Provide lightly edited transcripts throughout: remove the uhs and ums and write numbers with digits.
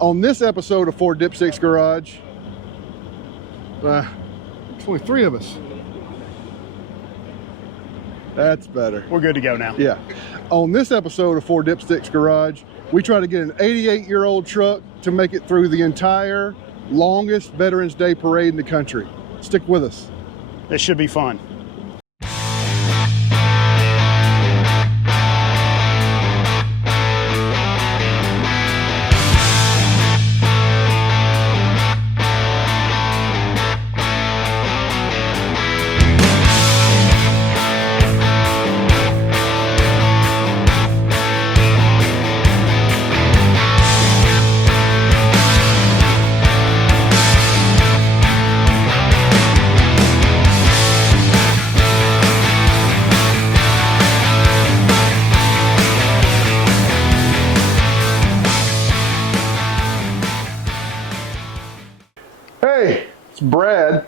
On this episode of Ford Dipsticks Garage, there's only 3 of us. That's better. We're good to go now. Yeah. On this episode of Ford Dipsticks Garage, we try to get an 88-year-old truck to make it through the entire longest Veterans Day parade in the country. Stick with us. This should be fun. Hey, it's Brent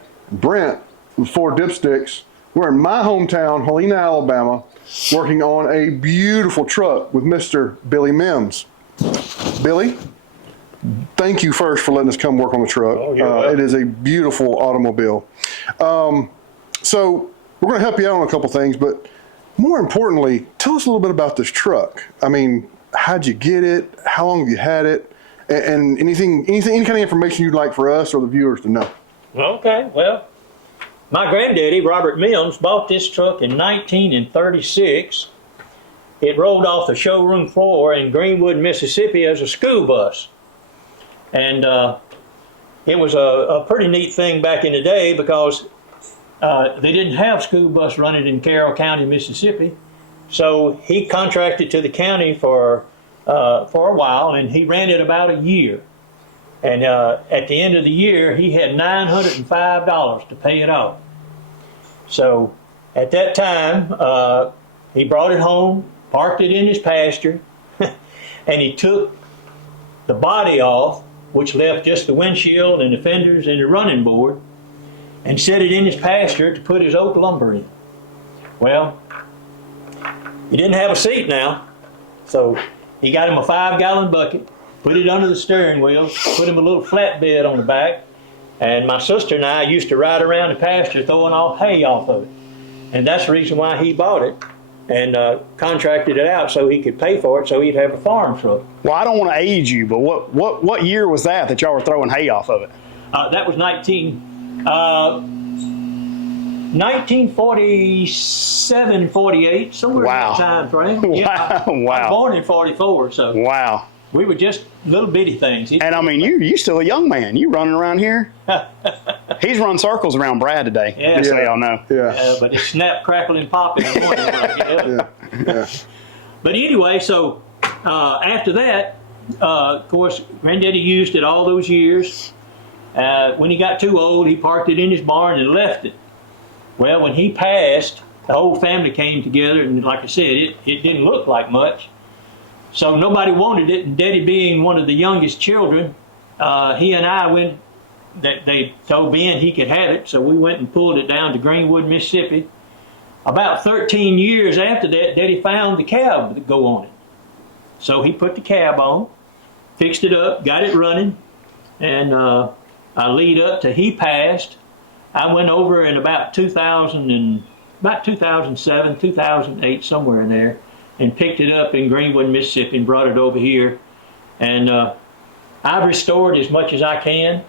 with Ford Dipsticks. We're in my hometown, Helena, Alabama, working on a beautiful truck with Mr. Billy Mims. Billy, thank you first for letting us come work on the truck. It is a beautiful automobile. So we're going to help you out on a couple things, but more importantly, tell us a little bit about this truck. I mean, how'd you get it? How long have you had it? And any kind of information you'd like for us or the viewers to know. Okay, well, my granddaddy, Robert Mims, bought this truck in 1936. It rolled off the showroom floor in Greenwood, Mississippi as a school bus. And it was a pretty neat thing back in the day because they didn't have school bus running in Carroll County, Mississippi. So he contracted to the county for a while, and he ran it about a year. And at the end of the year, he had $905 to pay it off. So at that time, he brought it home, parked it in his pasture, and he took the body off, which left just the windshield and the fenders and the running board, and set it in his pasture to put his oak lumber in. Well, he didn't have a seat now, so he got him a 5-gallon bucket, put it under the steering wheel, put him a little flatbed on the back, and my sister and I used to ride around the pasture throwing all hay off of it. And that's the reason why he bought it and contracted it out so he could pay for it so he'd have a farm truck. Well, I don't want to age you, but what year was that y'all were throwing hay off of it? That was 1947, 48, somewhere in that time frame. Yeah, Wow. I was born in 44, so Wow. we were just little bitty things. And I mean, you still a young man. You running around here. He's run circles around Brad today, just so y'all know. Yeah. But it's snap, crackle, and pop in the morning. Yeah. But anyway, so after that, of course, Granddaddy used it all those years. When he got too old, he parked it in his barn and left it. Well, when he passed, the whole family came together, and like I said, it didn't look like much. So nobody wanted it, and Daddy being one of the youngest children, he and I went, they told Ben he could have it, so we went and pulled it down to Greenwood, Mississippi. About 13 years after that, Daddy found the cab to go on it. So he put the cab on, fixed it up, got it running, and I lead up to he passed. I went over in about 2007, 2008, somewhere in there, and picked it up in Greenwood, Mississippi, and brought it over here. And I've restored as much as I can.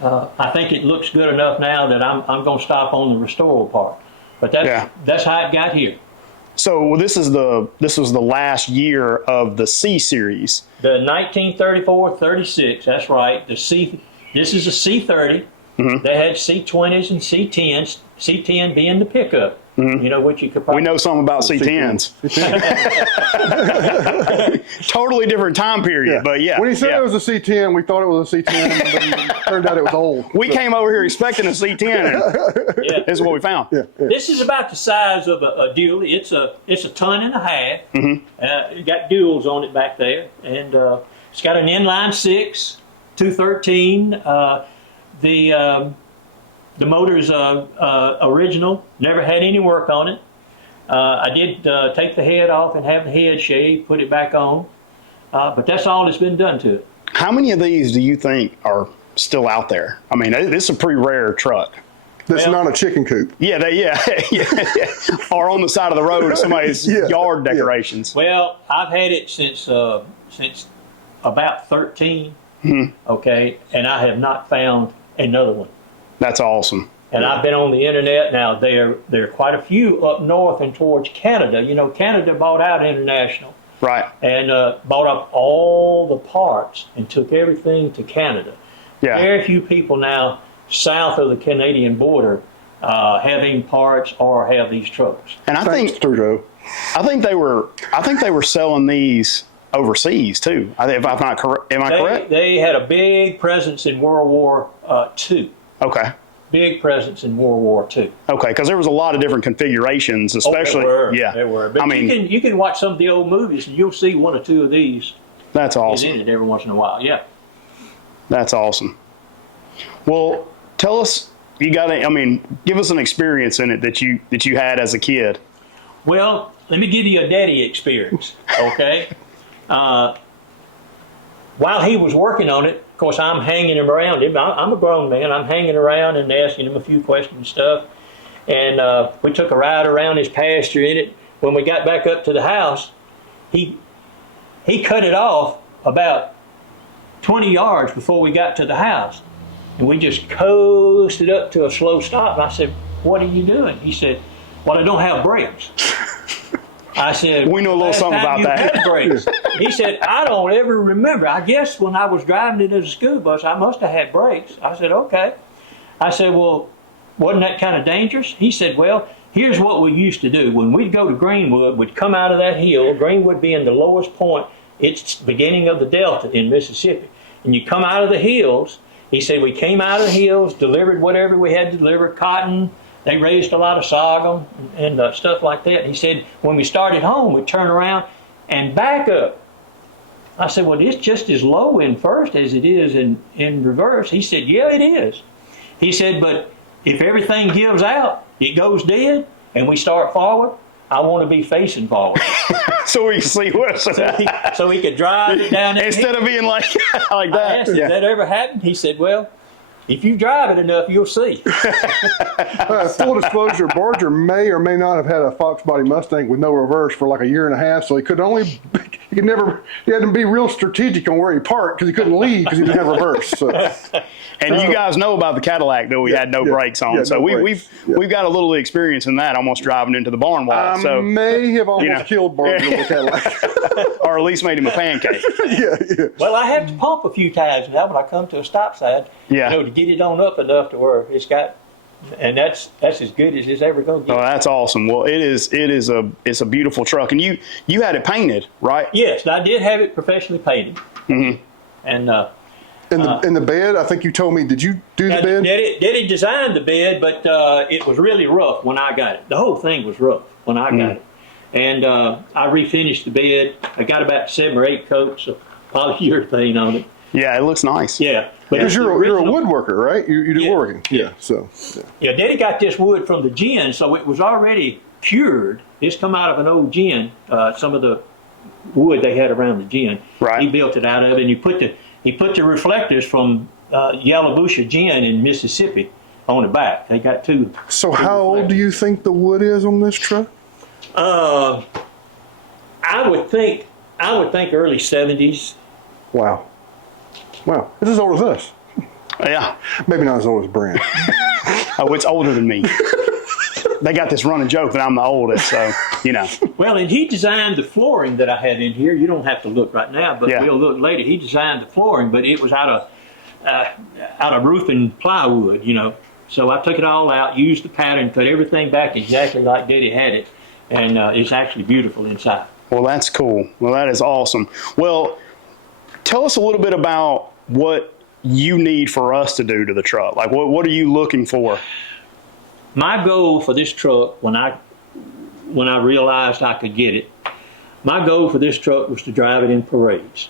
I think it looks good enough now that I'm going to stop on the restoral part. But that's how it got here. So this was the last year of the C series. The 1934-36, that's right. This is a C30. Mm-hmm. They had C20s and C10s, C10 being the pickup. Mm-hmm. You know what you could probably... We know something about C10s. Totally different time period, but yeah. When he said it was a C10, we thought it was a C10, but it turned out it was old. We came over here expecting a C10, and this is what we found. Yeah. This is about the size of a dually. It's a 1.5 tons. Mm-hmm. It got duals on it back there, and it's got an inline 6, 213. The motor is original, never had any work on it. I did take the head off and have the head shaved, put it back on, but that's all that's been done to it. How many of these do you think are still out there? I mean, this is a pretty rare truck. That's Well, not a chicken coop. Yeah, yeah. Or on the side of the road of somebody's yard decorations. Well, I've had it since about 13. Okay, and I have not found another one. That's awesome. And I've been on the internet now. There are quite a few up north and towards Canada. You know, Canada bought out International. Right. And bought up all the parts and took everything to Canada. Yeah. Very few people now south of the Canadian border have any parts or have these trucks. And I think they were selling these overseas too. If I'm not correct, am I correct? They had a big presence in World War II. Okay. Big presence in World War II. Okay, because there was a lot of different configurations, especially. There were. But I mean, you can watch some of the old movies and you'll see one or two of these. That's awesome. In it every once in a while. Yeah. That's awesome. Well, tell us. Give us an experience in it that you had as a kid. Well, let me give you a daddy experience. Okay. While he was working on it, of course, I'm hanging him around him. I'm a grown man. I'm hanging around and asking him a few questions and stuff. And we took a ride around his pasture in it. When we got back up to the house, he cut it off about 20 yards before we got to the house. And we just coasted up to a slow stop. And I said, "What are you doing?" He said, "Well, I don't have brakes." I said, "We know a little something about that." Had brakes. He said, "I don't ever remember. I guess when I was driving it as a school bus, I must have had brakes." I said, "Okay." I said, "Well, wasn't that kind of dangerous?" He said, "Well, here's what we used to do. When we'd go to Greenwood, we'd come out of that hill, Greenwood being the lowest point, it's the beginning of the Delta in Mississippi. And you come out of the hills," he said, "we came out of the hills, delivered whatever we had to deliver, cotton. They raised a lot of sorghum and stuff like that." He said, "When we started home, we'd turn around and back up." I said, "Well, it's just as low in first as it is in reverse." He said, "Yeah, it is." He said, "But if everything gives out, it goes dead, and we start forward, I want to be facing forward." So we can see what. So he could drive it down there. Instead of being like that. I asked him, "Has that ever happened?" He said, "Well, if you drive it enough, you'll see." Full disclosure, Barger may or may not have had a Fox body Mustang with no reverse for like a year and a half, so he had to be real strategic on where he parked because he couldn't leave because he didn't have reverse. So. And you guys know about the Cadillac that we had no brakes on, so we've got a little experience in that, almost driving into the barn wall. So may have almost killed Barger with the Cadillac, or at least made him a pancake. Yeah. Well, I have to pump a few times now when I come to a stop sign. Yeah. To get it on up enough to where it's got, and that's as good as it's ever going to get. Oh, that's awesome. Well, it's a beautiful truck, and you had it painted, right? Yes, I did have it professionally painted. Mm-hmm. And in the bed, I think you told me. Did you do the bed? Daddy designed the bed, but it was really rough when I got it. The whole thing was rough when I got it, and I refinished the bed. I got about 7 or 8 coats of polyurethane on it. Yeah, it looks nice. Yeah. Because you're a woodworker, right? You do woodworking. Yeah. So. Yeah, Daddy got this wood from the gin, so it was already cured. It's come out of an old gin. Some of the wood they had around the gin. Right. He built it out of it, and he put the reflectors from Yallabusha gin in Mississippi on the back. They got 2. So how old do you think the wood is on this truck? I would think early 70s. Wow. It's as old as us. Yeah. Maybe not as old as Brent. Oh, it's older than me. They got this running joke that I'm the oldest, so, Well, and he designed the flooring that I had in here. You don't have to look right now, but we'll look later. He designed the flooring, but it was out of roofing plywood, So I took it all out, used the pattern, cut everything back exactly like Daddy had it, and it's actually beautiful inside. Well, that's cool. Well, that is awesome. Well, tell us a little bit about what you need for us to do to the truck. Like, what are you looking for? My goal for this truck, when I realized I could get it, my goal for this truck was to drive it in parades.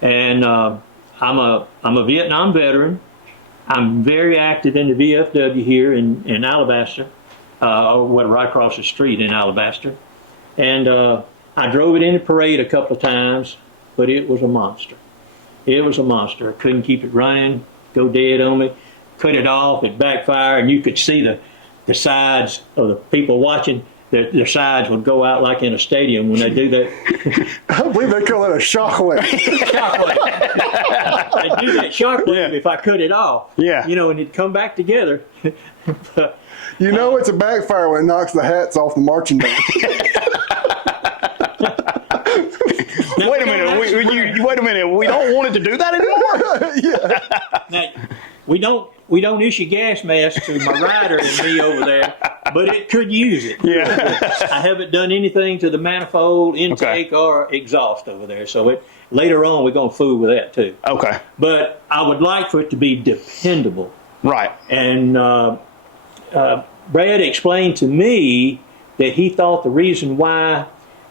And I'm a Vietnam veteran. I'm very active in the VFW here in Alabaster, right across the street in Alabaster. And I drove it in a parade a couple of times, but it was a monster. It was a monster. I couldn't keep it running, go dead on me. Cut it off, it backfired, and you could see the sides of the people watching. Their sides would go out like in a stadium when they do that. I believe they call it a shockwave. Shockwave. They do that shockwave if I cut it off. Yeah. You know, and it'd come back together. You know it's a backfire when it knocks the hats off the marching band. Wait a minute. Wait a minute. We don't want it to do that anymore. Yeah. Now, we don't issue gas masks to my rider and me over there, but it could use it. Yeah. I haven't done anything to the manifold, intake, or exhaust over there. So later on, we're going to fool with that too. Okay. But I would like for it to be dependable. Right. And Brad explained to me that he thought the reason why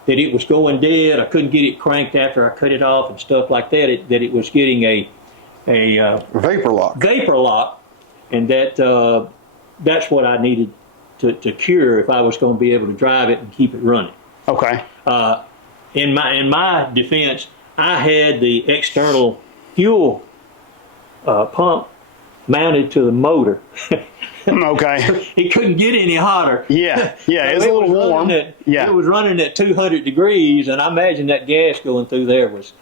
that it was going dead, I couldn't get it cranked after I cut it off and stuff like that, that it was getting a Vapor lock. Vapor lock, and that's what I needed to cure if I was going to be able to drive it and keep it running. Okay. In my defense, I had the external fuel pump mounted to the motor. Okay. It couldn't get any hotter. Yeah. Yeah. So It's a little warm. It Yeah. was running at 200 degrees, and I imagine that gas going through there was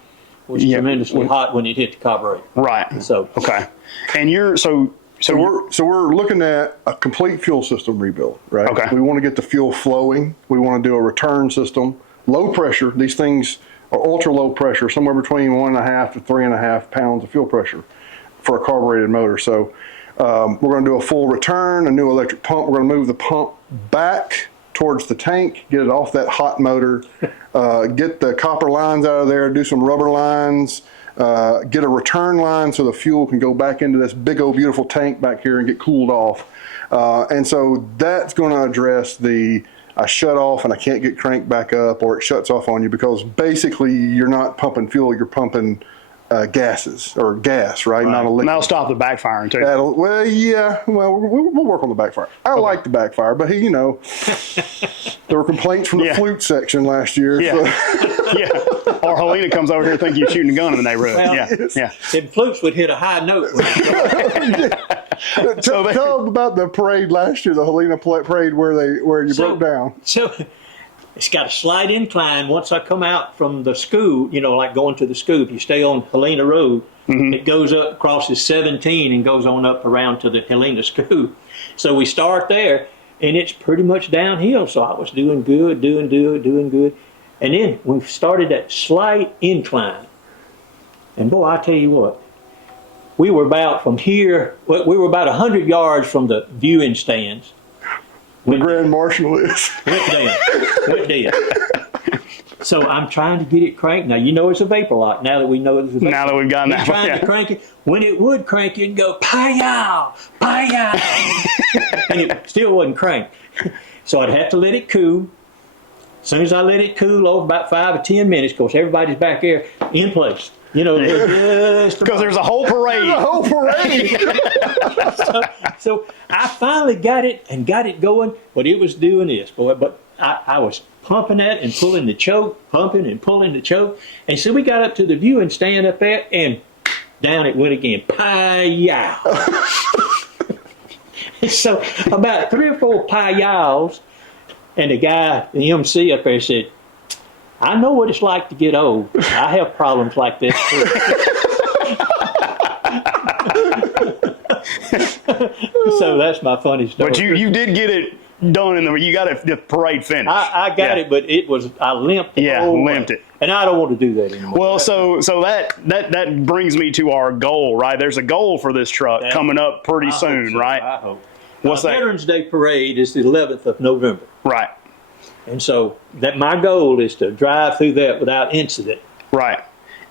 tremendously hot when it hit the carburetor. Right. So okay. And you're so we're looking at a complete fuel system rebuild, right? Okay. We want to get the fuel flowing. We want to do a return system, low pressure. These things are ultra low pressure, somewhere between 1.5 to 3.5 pounds of fuel pressure for a carbureted motor. So we're going to do a full return, a new electric pump. We're going to move the pump back towards the tank, get it off that hot motor, get the copper lines out of there, do some rubber lines, get a return line so the fuel can go back into this big old beautiful tank back here and get cooled off. And so that's going to address I shut off and I can't get cranked back up, or it shuts off on you, because basically you're not pumping fuel, you're pumping gases, or gas, right? Not a liquid. And that'll stop the backfiring too. We'll work on the backfire. I like the backfire, but there were complaints from the flute section last year. Yeah. So. Yeah. Or Helena comes over here and thinks you're shooting a gun in the neighborhood. Well, yeah. Yeah. them flutes would hit a high note. Tell them about the parade last year, the Helena parade where you broke down. So it's got a slight incline. Once I come out from the school, like going to the school, if you stay on Helena Road, it goes up, crosses 17 and goes on up around to the Helena school. So we start there, and it's pretty much downhill. So I was doing good. And then we started that slight incline. And boy, I tell you what, we were about from here, we were about 100 yards from the viewing stands. The Grand Marshal is. Went down. So I'm trying to get it cranked. Now, it's a vapor lock. Now that we know it's a vapor Now that we've gotten that one. trying to crank it. When it would crank, it'd go, "Pie-yow, pie-yow." And it still wasn't cranked. So I'd have to let it cool. As soon as I let it cool over about 5 or 10 minutes, of course, everybody's back there in place. Because there's a whole parade. The whole parade. So I finally got it going, but it was doing this, boy. But I was pumping that and pulling the choke, pumping and pulling the choke. And so we got up to the viewing stand up there, and down it went again. Pie-yow. So about 3 or 4 pie-yows, and the guy, the MC up there, said, "I know what it's like to get old. I have problems like this too." So that's my funny story. But you did get it done you got the parade finished. I got it, but I limped it. Yeah, limped it. And I don't want to do that anymore. Well, so that brings me to our goal, right? There's a goal for this truck coming up pretty soon, right? I hope. What's that? Veterans Day Parade is the 11th of November. Right. And so my goal is to drive through that without incident. Right.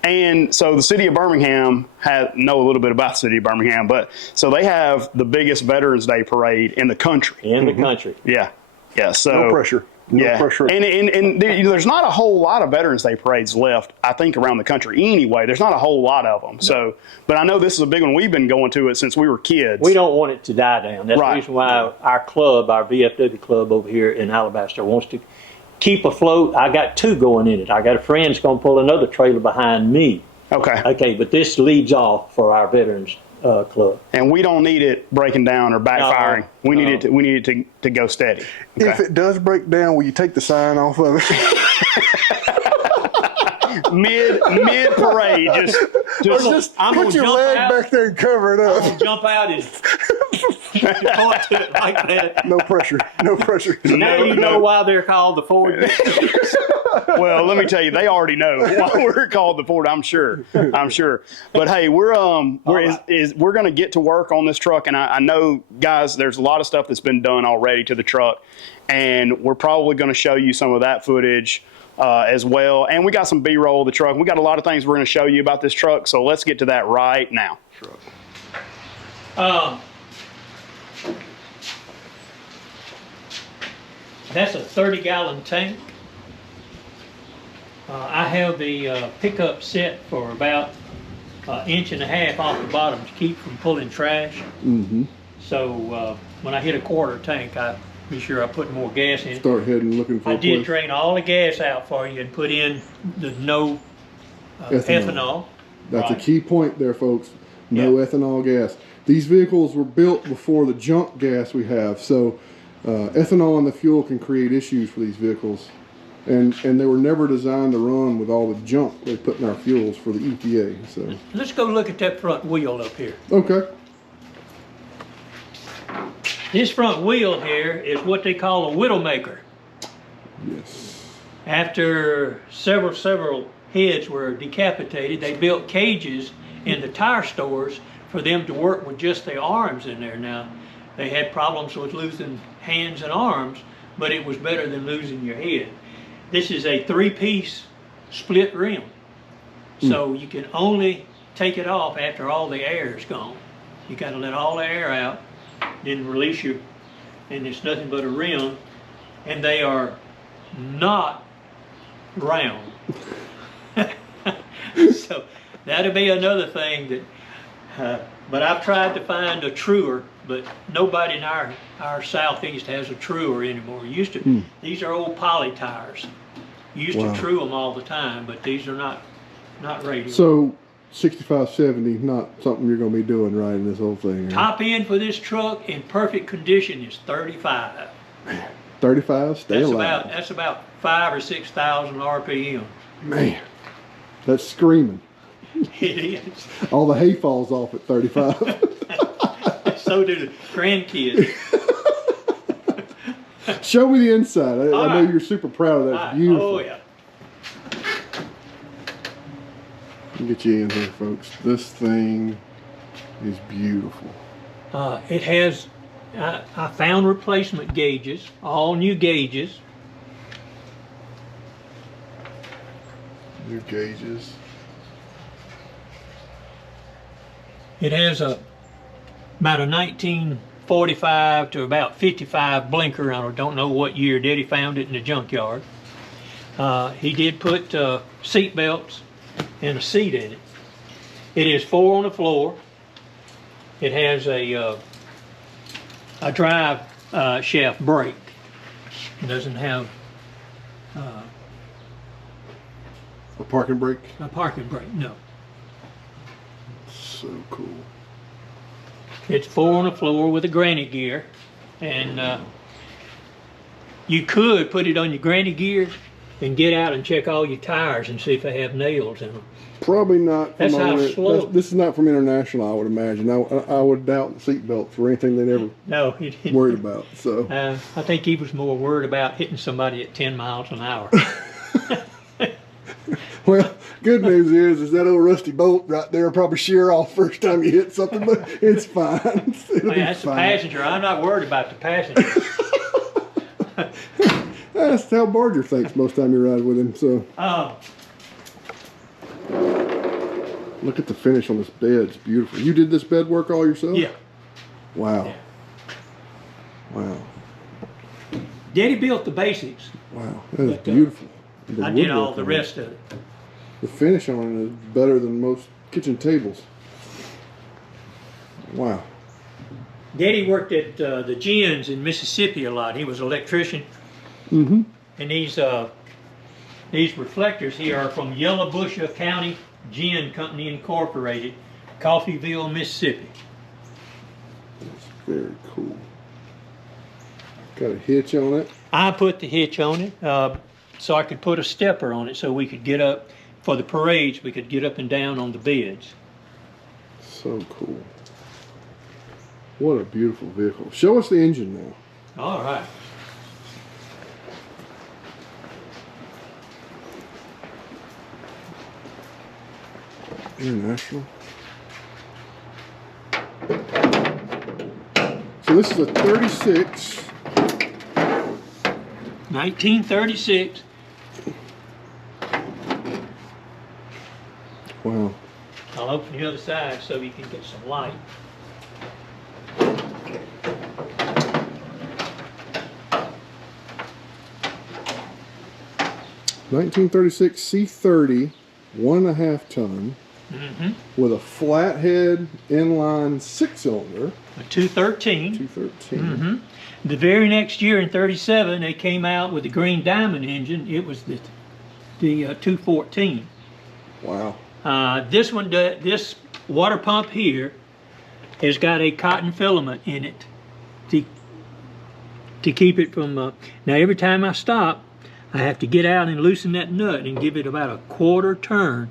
And so the city of Birmingham know a little bit about the city of Birmingham, but so they have the biggest Veterans Day parade in the country. In the country. Yeah. Yeah. So No pressure. No pressure. And there's not a whole lot of Veterans Day parades left, I think, around the country anyway. There's not a whole lot of them. No. So, but I know this is a big one. We've been going to it since we were kids. We don't want it to die down. That's Right. the reason why our club, our VFW club over here in Alabaster, wants to keep afloat. I got 2 going in it. I got a friend that's going to pull another trailer behind me. Okay. Okay, but this leads off for our veterans club. And we don't need it breaking down or backfiring. We need it to go steady. Okay. If it does break down, will you take the sign off of it? mid parade, just I'm put gonna your jump leg out. back there and cover it up. Jump out and point to it like that. No pressure. No pressure. Now you know why they're called the Ford. well, let me tell you, they already know why we're called the Ford. I'm sure. But hey, we're going to get to work on this truck, and I know, guys, there's a lot of stuff that's been done already to the truck, and we're probably going to show you some of that footage as well. And we got some B-roll of the truck. We got a lot of things we're going to show you about this truck, so let's get to that right now. That's a 30-gallon tank. I have the pickup set for about an inch and a half off the bottom to keep from pulling trash. Mm-hmm. So when I hit a quarter tank, I be sure I put more gas in. Start heading looking for I a did place. drain all the gas out for you and put in the no ethanol. That's Right. a key point there, folks. No ethanol gas. These vehicles were built before the junk gas we have, so ethanol in the fuel can create issues for these vehicles. And they were never designed to run with all the junk they put in our fuels for the EPA. So Let's go look at that front wheel up here. okay. This front wheel here is what they call a widowmaker. Yes. After several heads were decapitated, they built cages in the tire stores for them to work with just their arms in there. Now, they had problems with losing hands and arms, but it was better than losing your head. This is a 3-piece split rim. So you can only take it off after all the air is gone. You got to let all the air out, then release your, and it's nothing but a rim, and they are not round. So that'll be another thing that, but I've tried to find a truer, but nobody in our southeast has a truer anymore. Used to, these are old poly tires. You used to true them all the time, but these are not radial. So 65, 70, not something you're going to be doing right in this whole thing. Right? Top end for this truck in perfect condition is 35. 35, stay alive. That's about 5,000 or 6,000 RPM. Man, that's screaming. It is. All the hay falls off at 35. So do the grandkids. Show me the inside. I know right. you're super proud of that. It's beautiful. Oh yeah. Let me get you in here, folks. This thing is beautiful. It has, I found replacement gauges, all new gauges. New gauges. It has about a 1945 to about 55 blinker. I don't know what year Daddy found it in the junkyard. He did put seat belts and a seat in it. It is 4 on the floor. It has a drive shaft brake. It doesn't have A parking brake. a parking brake, no. So cool. It's 4 on the floor with a granny gear, and you could put it on your granny gear and get out and check all your tires and see if they have nails in them. Probably not. That's how slow. This is not from International, I would imagine. I would doubt the seat belts were anything they never No, he didn't. worried about. So I think he was more worried about hitting somebody at 10 miles an hour. well, good news is that old rusty bolt right there will probably shear off first time you hit something, but it's fine. It'll be That's the fine. passenger. I'm not worried about the passenger. That's how Barger thinks most time you ride with him. So look at the finish on this bed. It's beautiful. You did this bed work all yourself? Yeah. Wow. Yeah. Wow. Daddy built the basics. Wow. That is But, beautiful. The I did all woodwork the on it. rest of it. The finish on it is better than most kitchen tables. Wow. Daddy worked at the gins in Mississippi a lot. He was an electrician. Mm-hmm. And these reflectors here are from Yellowbusha County, Gin Company Incorporated, Coffeyville, Mississippi. Very cool. Got a hitch on it. I put the hitch on it so I could put a stepper on it so we could get up, for the parades, we could get up and down on the beds. So cool. What a beautiful vehicle. Show us the engine now. All right. International. So this is a 36. 1936. Wow. I'll open the other side so you can get some light. $1936 C30, 1.5 ton, with a flathead inline 6-cylinder. A 213. 213. The very next year in 37, they came out with the Green Diamond engine. It was the 214. Wow. This one, this water pump here, has got a cotton filament in it to keep it from. Now, every time I stop, I have to get out and loosen that nut and give it about a quarter turn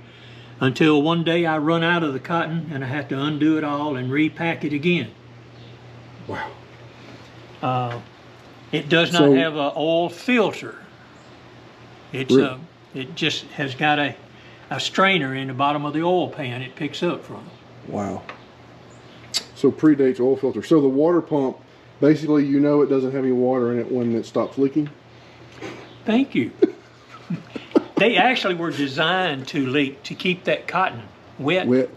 until one day I run out of the cotton and I have to undo it all and repack it again. Wow. It does not have an oil filter. It's Really? It just has got a strainer in the bottom of the oil pan it picks up from. Wow. So predates oil filter. So the water pump, basically, you know, it doesn't have any water in it when it stops leaking. Thank you. They actually were designed to leak, to keep that cotton wet. Wet.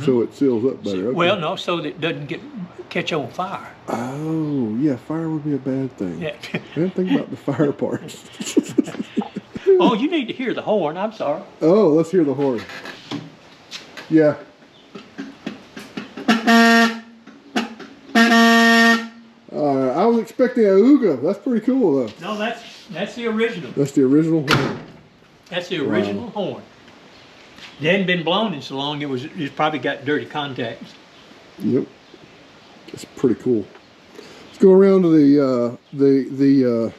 So it seals up better. Okay. Well, no, so that it doesn't catch on fire. Oh, yeah, fire would be a bad thing. Yeah. I didn't think about the fire part. Oh, you need to hear the horn. I'm sorry. Oh, let's hear the horn. Yeah. I was expecting a ooga. That's pretty cool, though. No, that's the original. That's the original horn. That's the original horn. It hadn't been blown in so long. It's probably got dirty contacts. Yep. That's pretty cool. Let's go around to the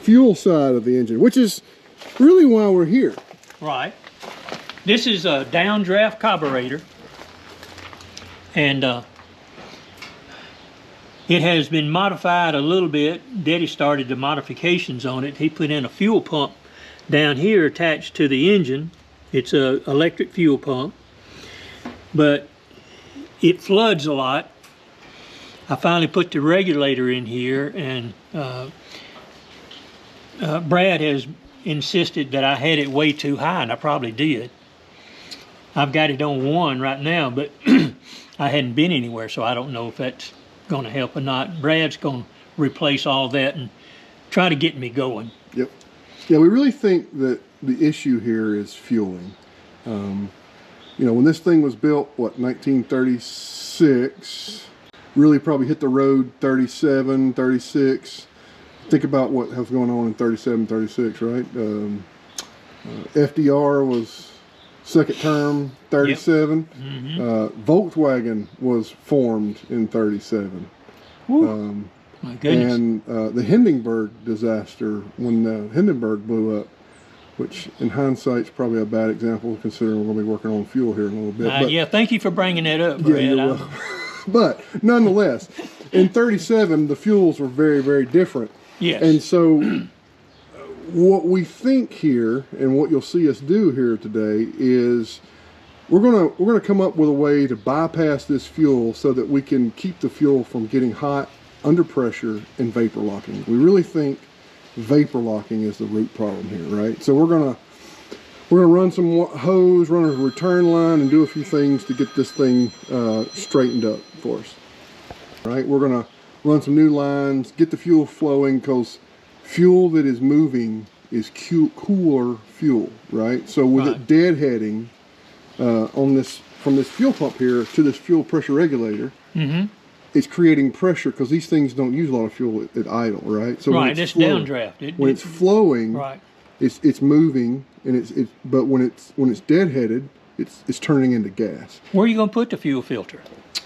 fuel side of the engine, which is really why we're here. Right. This is a downdraft carburetor, and it has been modified a little bit. Daddy started the modifications on it. He put in a fuel pump down here attached to the engine. It's a electric fuel pump, but it floods a lot. I finally put the regulator in here, and Brad has insisted that I had it way too high, and I probably did. I've got it on 1 right now, but I hadn't been anywhere, so I don't know if that's going to help or not. Brad's going to replace all that and try to get me going. Yep. Yeah, we really think that the issue here is fueling. You know, when this thing was built, what, 1936, really probably hit the road 37, 36. Think about what was going on in 37, 36, right? FDR was second term, 37. Yep. Volkswagen was formed in 37. My goodness. And the Hindenburg disaster, when the Hindenburg blew up, which in hindsight is probably a bad example considering we're going to be working on fuel here in a little bit. But, yeah, thank you for bringing that up, Brad. Yeah, you're welcome. But nonetheless, in 37, the fuels were very, very different. Yes. And so what we think here, and what you'll see us do here today, is we're gonna come up with a way to bypass this fuel so that we can keep the fuel from getting hot, under pressure, and vapor locking. We really think vapor locking is the root problem here, right? So we're gonna run some hose, run a return line, and do a few things to get this thing straightened up for us. Right? We're gonna run some new lines, get the fuel flowing, because fuel that is moving is cooler fuel, right? So with it deadheading on this, from this fuel pump here to this fuel pressure regulator, it's creating pressure because these things don't use a lot of fuel at idle, right? So Right, it's downdraft. When it's flowing, Right. it's moving, and but when it's deadheaded, it's turning into gas. Where are you going to put the fuel filter?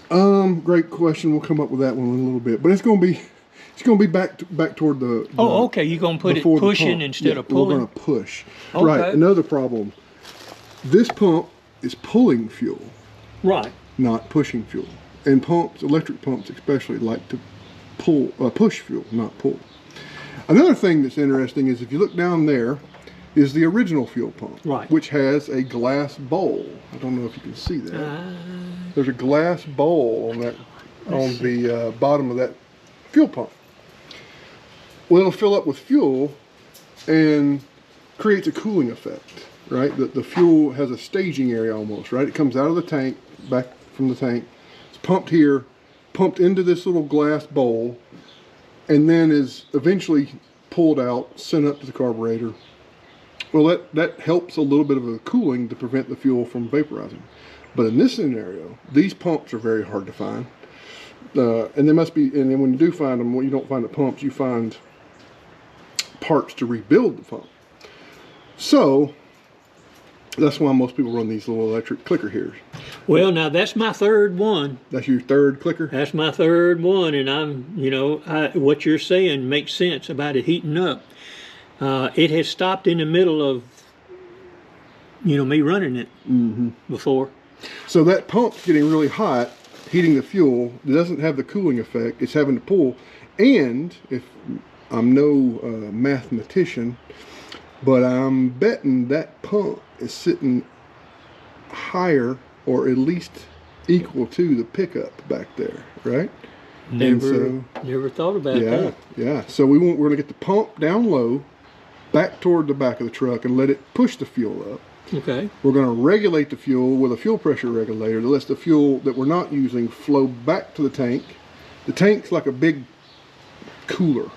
Great question. We'll come up with that one in a little bit, but it's going to be back toward the. Oh, okay. You're going to put it pushing instead of pulling. We're going to push. Okay. Right. Another problem. This pump is pulling fuel, Right. not pushing fuel. And pumps, electric pumps especially, like to push fuel, not pull. Another thing that's interesting is if you look down there, is the original fuel pump, right, which has a glass bowl. I don't know if you can see that. There's a glass bowl on the bottom of that fuel pump. Well, it'll fill up with fuel and creates a cooling effect, right? The fuel has a staging area almost, right? It comes out of the tank, back from the tank. It's pumped here, pumped into this little glass bowl, and then is eventually pulled out, sent up to the carburetor. Well, that helps a little bit of a cooling to prevent the fuel from vaporizing. But in this scenario, these pumps are very hard to find. And they must be, and then when you do find them, well, you don't find the pumps, you find parts to rebuild the pump. So, that's why most people run these little electric clicker here. Well, now that's my third one. That's your third clicker? That's my third one, and what you're saying makes sense about it heating up. It has stopped in the middle of, me running it before. So that pump's getting really hot, heating the fuel. It doesn't have the cooling effect. It's having to pull. And if I'm no mathematician, but I'm betting that pump is sitting higher or at least equal to the pickup back there, right? Never thought about that. Yeah. So we're going to get the pump down low, back toward the back of the truck, and let it push the fuel up. Okay. We're going to regulate the fuel with a fuel pressure regulator that lets the fuel that we're not using flow back to the tank. The tank's like a big cooler.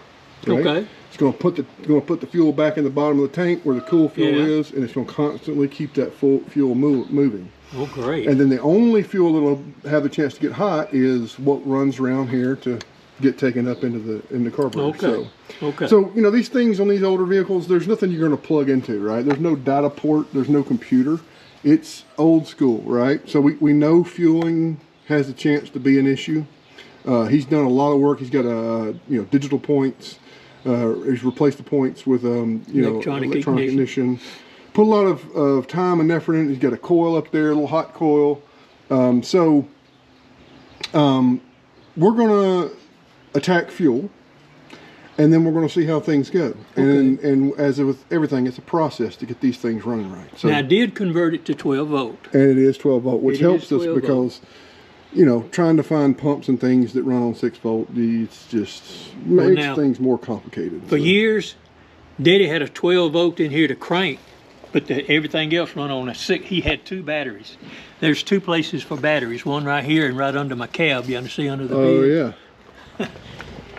Right? Okay. It's going to put the fuel back in the bottom of the tank where the cool fuel is, and it's going to constantly keep that fuel moving. Oh, great. And then the only fuel that will have the chance to get hot is what runs around here to get taken up into the carburetor. Okay. So these things on these older vehicles, there's nothing you're going to plug into, right? There's no data port, there's no computer. It's old school, right? So we know fueling has a chance to be an issue. He's done a lot of work. He's got digital points. He's replaced the points with electronic ignition. Put a lot of time and effort in it. He's got a coil up there, a little hot coil. We're going to attack fuel, and then we're going to see how things go. Okay. And as with everything, it's a process to get these things running right. So, now, I did convert it to 12 volt. And it is 12 volt, which helps us because, trying to find pumps and things that run on 6 volt, it's just makes things more complicated. For years, Daddy had a 12 volt in here to crank, but everything else run on a 6. He had 2 batteries. There's 2 places for batteries, one right here and right under my cab. You see under the bed? Oh, yeah.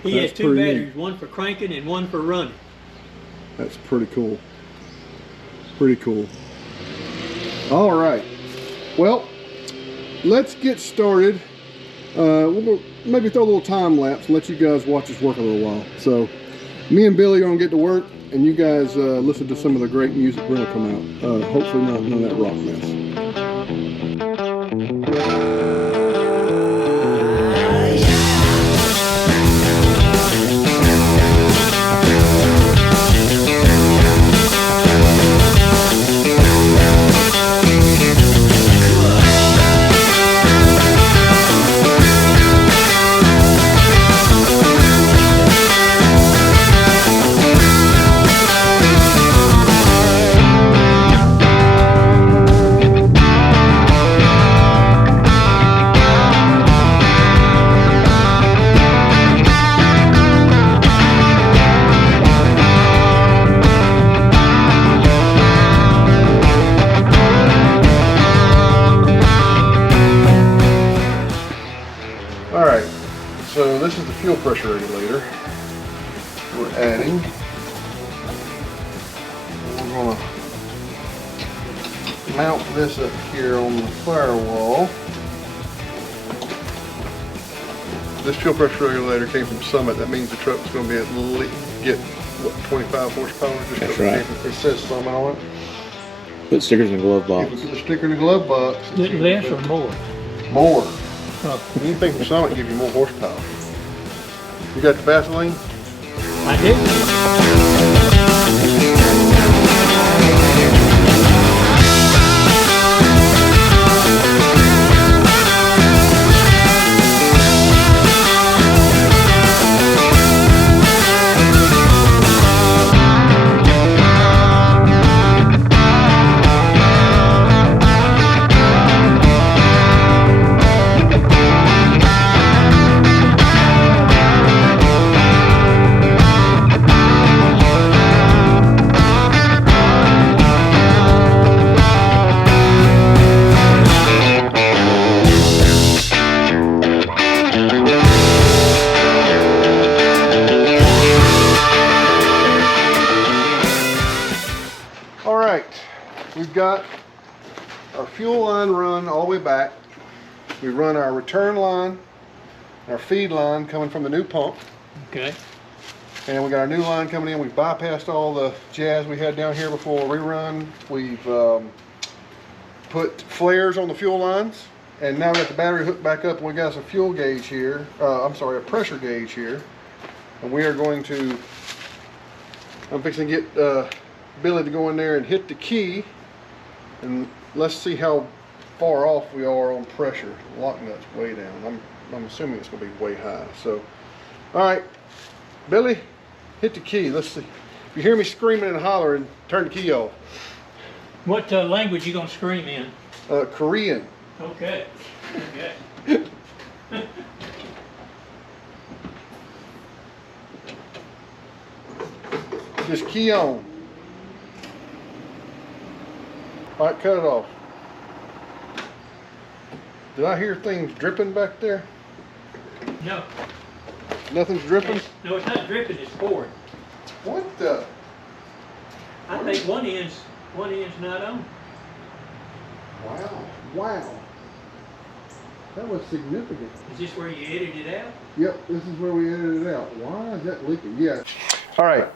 He has 2 batteries, one for cranking and one for running. That's pretty cool. Pretty cool. All right. Well, let's get started. We'll maybe throw a little time lapse and let you guys watch us work a little while. So, me and Billy are going to get to work, and you guys listen to some of the great music we're going to come out. Hopefully none of that rock mess. So this is the fuel pressure regulator we're adding. We're going to mount this up here on the firewall. This fuel pressure regulator came from Summit. That means the truck's going to be at least get 25 horsepower. Just that's right. It says Summit on it. Put stickers in the glove box. If we put a sticker in the glove box. Less or more? More. Oh, Anything from Summit give you more horsepower. You got the Vaseline? I did. All right, we've got our fuel line run all the way back. We run our return line, our feed line coming from the new pump, Okay. and we got our new line coming in. We've bypassed all the jazz we had down here before rerun. We've put flares on the fuel lines, and now we got the battery hooked back up, and we got us a fuel gauge here. I'm sorry, a pressure gauge here, and we are going to. I'm fixing to get Billy to go in there and hit the key, and let's see how far off we are on pressure. The lock nut's way down. I'm assuming it's going to be way high. So, all right, Billy, hit the key. Let's see. If you hear me screaming and hollering, turn the key off. What language you gonna scream in? Korean. Okay. Okay. Just key on. All right, cut it off. Did I hear things dripping back there? No. Nothing's dripping? No, it's not dripping. It's pouring. What the? I think one end's not on. Wow. Wow. That was significant. Is this where you edited it out? Yep, this is where we edited it out. Why is that leaking? Yeah. All right.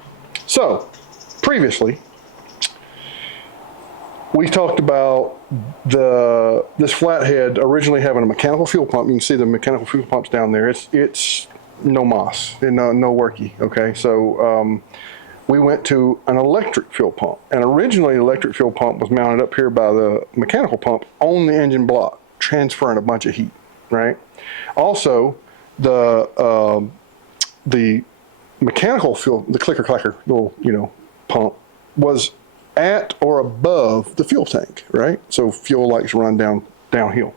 So, previously, we talked about this flathead originally having a mechanical fuel pump. You can see the mechanical fuel pumps down there. It's no moss and no worky. Okay, so we went to an electric fuel pump, and originally the electric fuel pump was mounted up here by the mechanical pump on the engine block, transferring a bunch of heat. Right. Also, the mechanical fuel, the clicker clacker little pump, was at or above the fuel tank, right? So fuel likes to run downhill.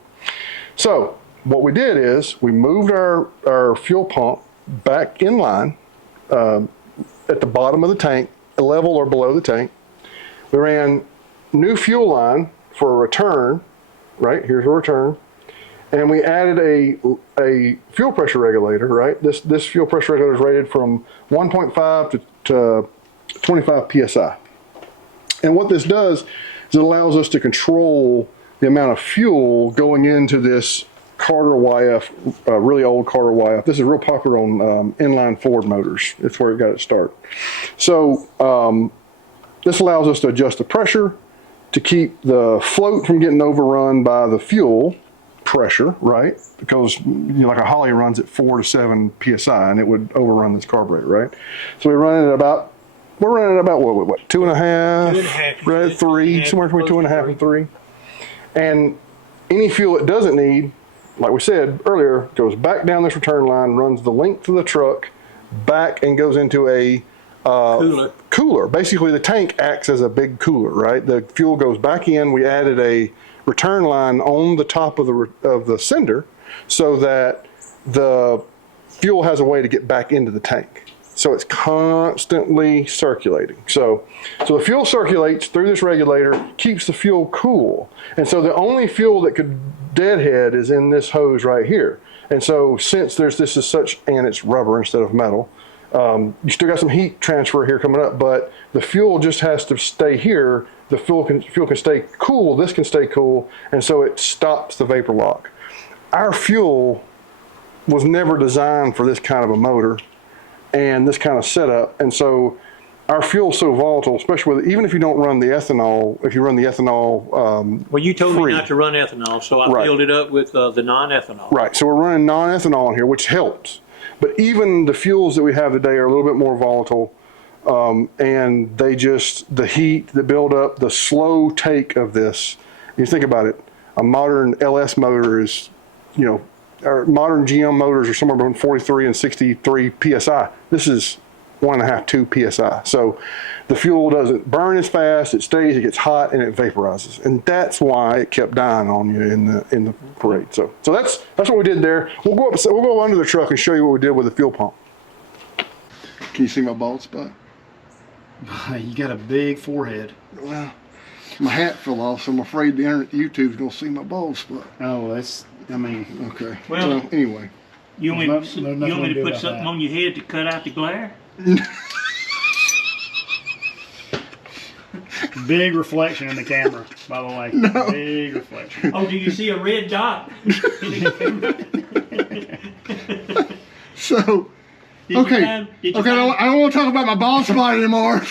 So what we did is we moved our fuel pump back in line at the bottom of the tank, level or below the tank. We ran new fuel line for a return, right? Here's a return. And we added a fuel pressure regulator, right? This fuel pressure regulator is rated from 1.5 to 25 psi. And what this does is it allows us to control the amount of fuel going into this Carter YF, really old Carter YF. This is real popular on inline Ford motors. It's where it got its start. So this allows us to adjust the pressure to keep the float from getting overrun by the fuel pressure, right? Because like a Holly runs at 4 to 7 psi, and it would overrun this carburetor, right? So we're running at about what 2.5, right? 3, somewhere between 2.5 and 3. And any fuel it doesn't need, like we said earlier, goes back down this return line, runs the length of the truck, back and goes into a cooler. Basically, the tank acts as a big cooler, right? The fuel goes back in. We added a return line on the top of the sender so that the fuel has a way to get back into the tank. So it's constantly circulating. So the fuel circulates through this regulator, keeps the fuel cool. And so the only fuel that could deadhead is in this hose right here. And so since this is such, and it's rubber instead of metal, you still got some heat transfer here coming up, but the fuel just has to stay here. The fuel can stay cool, this can stay cool, and so it stops the vapor lock. Our fuel was never designed for this kind of a motor and this kind of setup, and so our fuel's so volatile, especially with even if you don't run the ethanol, if you run the ethanol, Well, you told free. me not to run ethanol, so I Right. filled it up with the non-ethanol. Right, so we're running non-ethanol in here, which helps. But even the fuels that we have today are a little bit more volatile, and they just, the heat, the buildup, the slow take of this. You think about it, a modern LS motor is, you know, our modern GM motors are somewhere between 43 and 63 PSI. This is 1.5, 2 PSI. So the fuel doesn't burn as fast, it stays, it gets hot, and it vaporizes. And that's why it kept dying on you in the parade. So that's what we did there. We'll go under the truck and show you what we did with the fuel pump. Can you see my bald spot? You got a big forehead. Well, my hat fell off, so I'm afraid the internet YouTube's gonna see my bald spot. Oh, that's, I mean. Okay. Well, anyway. You want There's me nothing to do put about something that. on your head to cut out the glare? Big reflection in the camera, by the way. No. Big reflection. Oh, do you see a red dot? So, Did okay. you Okay, I don't want to talk about my bald spot anymore.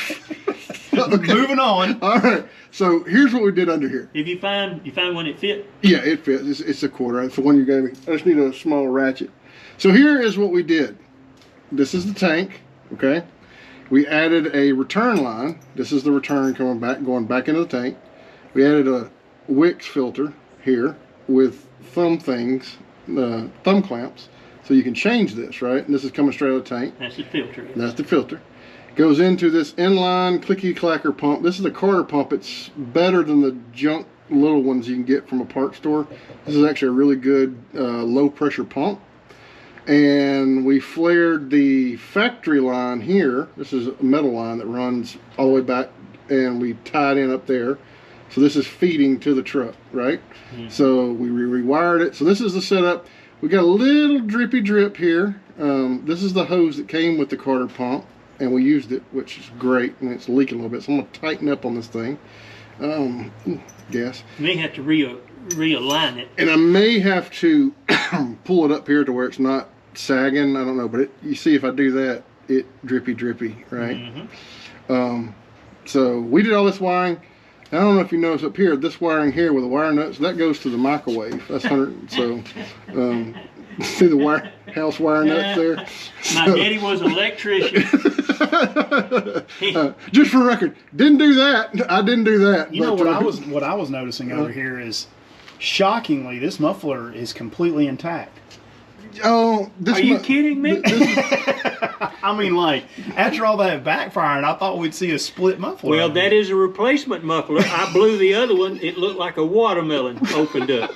Okay. Moving on. All right. So here's what we did under here. If you find one that fit, Yeah, it fits. It's a quarter. It's the one you gave me. I just need a small ratchet. So here is what we did. This is the tank. Okay. We added a return line. This is the return going back into the tank. We added a Wix filter here with thumb clamps, so you can change this, right? And this is coming straight out of the tank. that's the filter. That's the filter. Goes into this inline clicky clacker pump. This is a Carter pump. It's better than the junk little ones you can get from a parts store. This is actually a really good low pressure pump. And we flared the factory line here. This is a metal line that runs all the way back, and we tied in up there. So this is feeding to the truck, right? Mm-hmm. So we rewired it. So this is the setup. We got a little drippy drip here. This is the hose that came with the Carter pump, and we used it, which is great, and it's leaking a little bit. So I'm gonna tighten up on this thing. Gas. You may have to realign it. And I may have to pull it up here to where it's not sagging. I don't know, but you see if I do that, it drippy, right? Mm-hmm. So we did all this wiring. I don't know if you notice up here, this wiring here with the wire nuts, that goes to the microwave. That's 100. So see the house wire nuts there. My daddy was an electrician. Just for record, didn't do that. I didn't do that. You know what I was noticing over here is, shockingly, this muffler is completely intact. Oh, Are you kidding me? I mean, like, after all that backfiring, I thought we'd see a split muffler. Well, that is a replacement muffler. I blew the other one. It looked like a watermelon opened up.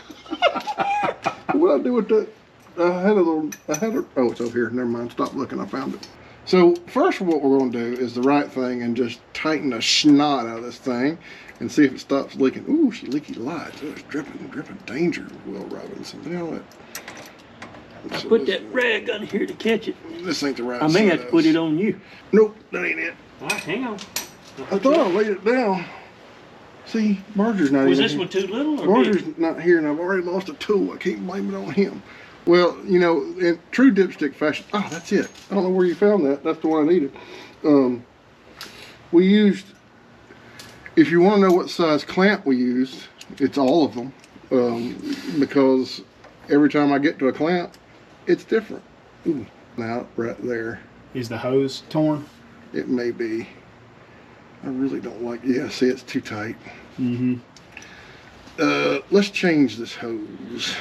What I do with that? Oh, it's over here. Never mind. Stop looking. I found it. So first, what we're going to do is the right thing and just tighten the snot out of this thing and see if it stops leaking. Ooh, she leaky lights. Oh, it's dripping danger, Will Robinson. You know what? I put that rag on here to catch it. This ain't the right I may have size. to put it on you. Nope, that ain't it. All right, hang on. I thought I laid it down. See, Barger's not Was even this here. one too little or Barger's big? not here, and I've already lost a tool. I can't blame it on him. Well, you know, in true dipstick fashion, oh, that's it. I don't know where you found that. That's the one I needed. We used, if you want to know what size clamp we used, it's all of them. Because every time I get to a clamp, it's different. Ooh, now, right there. Is the hose torn? It may be. I really don't like, yeah, see, it's too tight. Mm-hmm. Let's change this hose.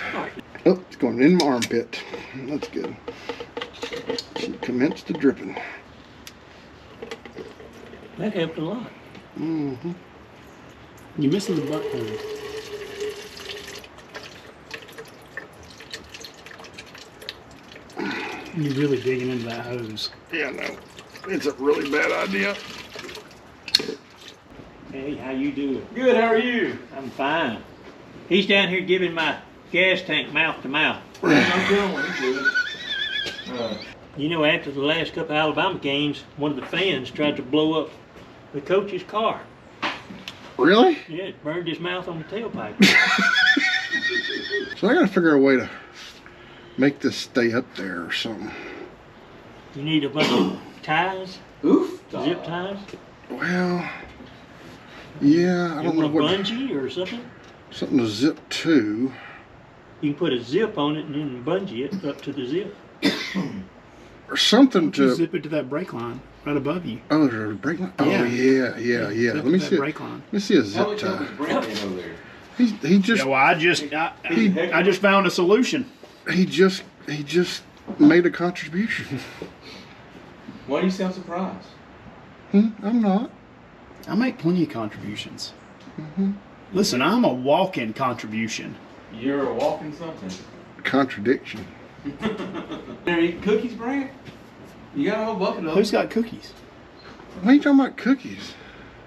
Oh, it's going in my armpit. That's good. She commenced the dripping. That helped a lot. Mm-hmm. You're missing the butt hose. You're really digging into that hose. Yeah, no. It's a really bad idea. Hey, how you doing? Good, how are you? I'm fine. He's down here giving my gas tank mouth to mouth. You know, after the last couple of Alabama games, one of the fans tried to blow up the coach's car. Really? Yeah, it burned his mouth on the tailpipe. So I gotta figure a way to make this stay up there or something. You need a bunch of ties. Oof. Zip ties? Well, yeah, I You don't know want a what. bungee or something? Something to zip to. You can put a zip on it and then bungee it up to the zip. Or something Don't you to. zip it to that brake line right above you? Oh, there's a brake line? Oh, Yeah. yeah. Zip Let me to see. that brake line. Let me see a How zip much help tie. is Brent in over there? He just Yeah, well, I just found a solution. he just made a contribution. Why do you sound surprised? I'm not. I make plenty of contributions. Listen, I'm a walk-in contribution. You're a walking something. Contradiction. There eat cookies, Brent? You got a whole bucket of them. Who's got cookies? Why are you talking about cookies?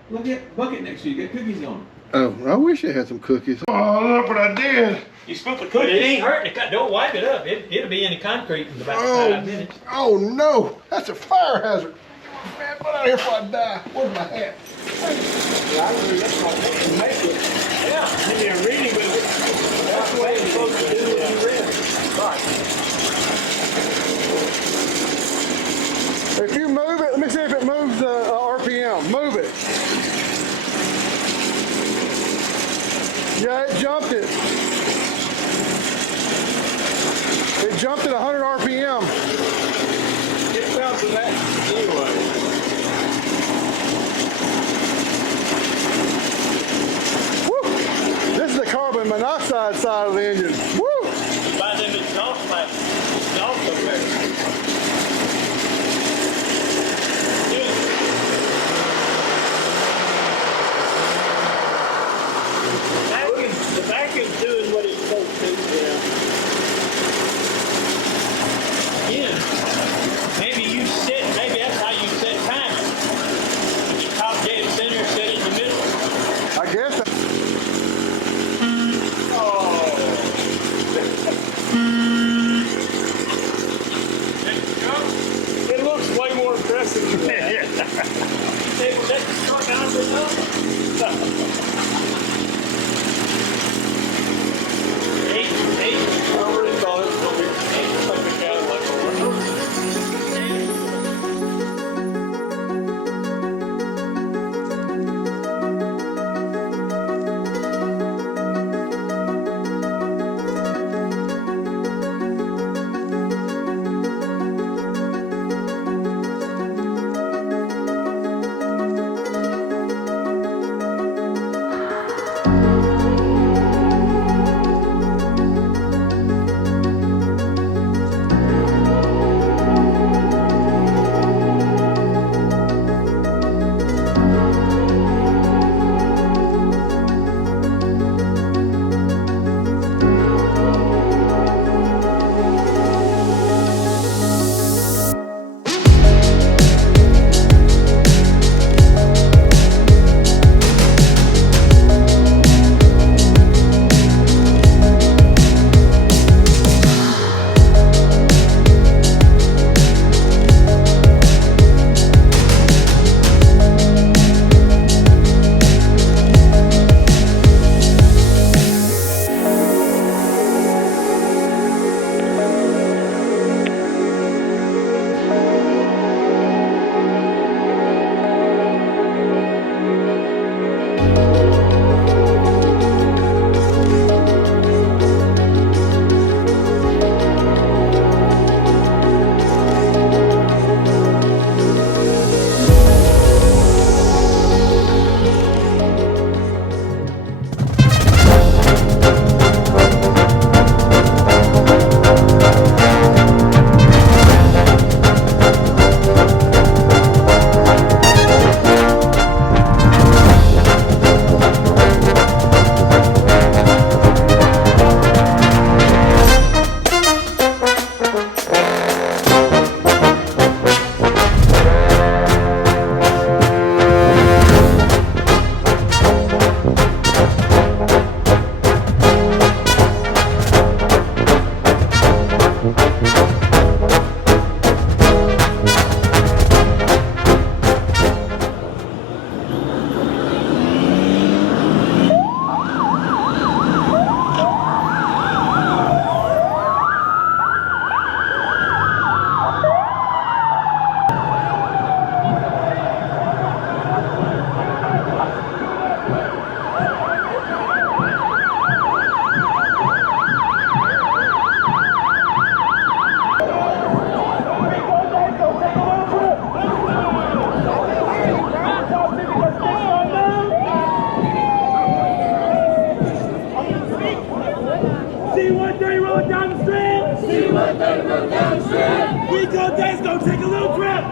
Look at bucket next to you. You got cookies on it. Oh, I wish I had some cookies. Oh, look what I did. You scoop the cookie. It ain't hurting to cut. Don't wipe it up. It'll be in the concrete in about 5 minutes. Oh no, that's a fire hazard. Man, put out of here before I die. Where's my hat? Yeah, and you're reading with it. That's the way it's supposed to do when you read. If you move it, let me see if it moves the RPM. Move it. Yeah, it jumped it. It jumped at 100 RPM. It fell to that anyway. Woo! This is the carbon monoxide side of the engine. Woo! By them exhaust pipes. It's also there. The vacuum's doing what it's supposed to do. Again, maybe that's how you set timing. You top dead center, set it in the middle. I guess. Oh. 130 rolling down the street. C10 rolling down the street. We go days, go take a little trip.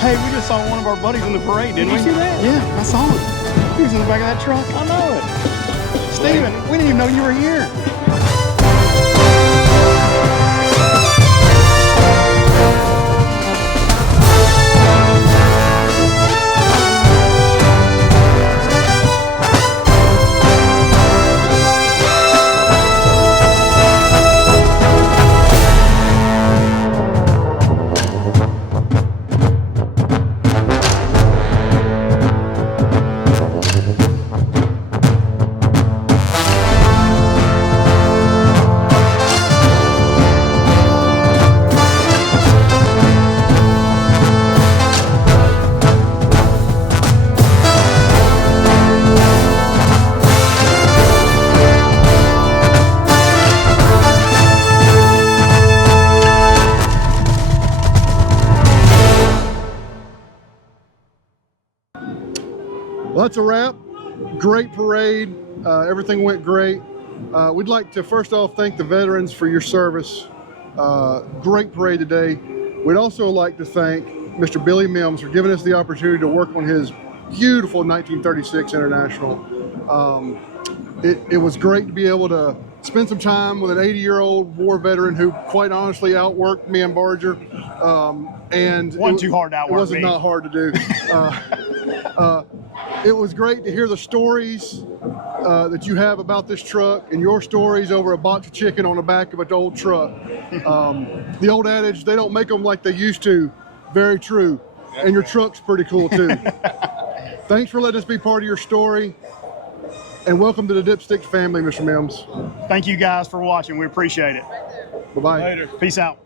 Hey, we just saw one of our buddies in the parade, didn't we? Did you see that? Yeah, I saw him. He was in the back of that truck. I know it. Steven, we didn't even know you were here. Well, that's a wrap. Great parade. Everything went great. We'd like to first off thank the veterans for your service. Great parade today. We'd also like to thank Mr. Billy Mims for giving us the opportunity to work on his beautiful 1936 International. It was great to be able to spend some time with an 80-year-old war veteran who quite honestly outworked me and Barger. And Wasn't too hard to outwork It wasn't me. not hard to do. It was great to hear the stories that you have about this truck and your stories over a box of chicken on the back of an old truck. The old adage, they don't make them like they used to, very true. And your truck's pretty cool too. Thanks for letting us be part of your story. And welcome to the Dipsticks family, Mr. Mims. Thank you guys for watching. We appreciate it. Bye-bye. Later. Peace out.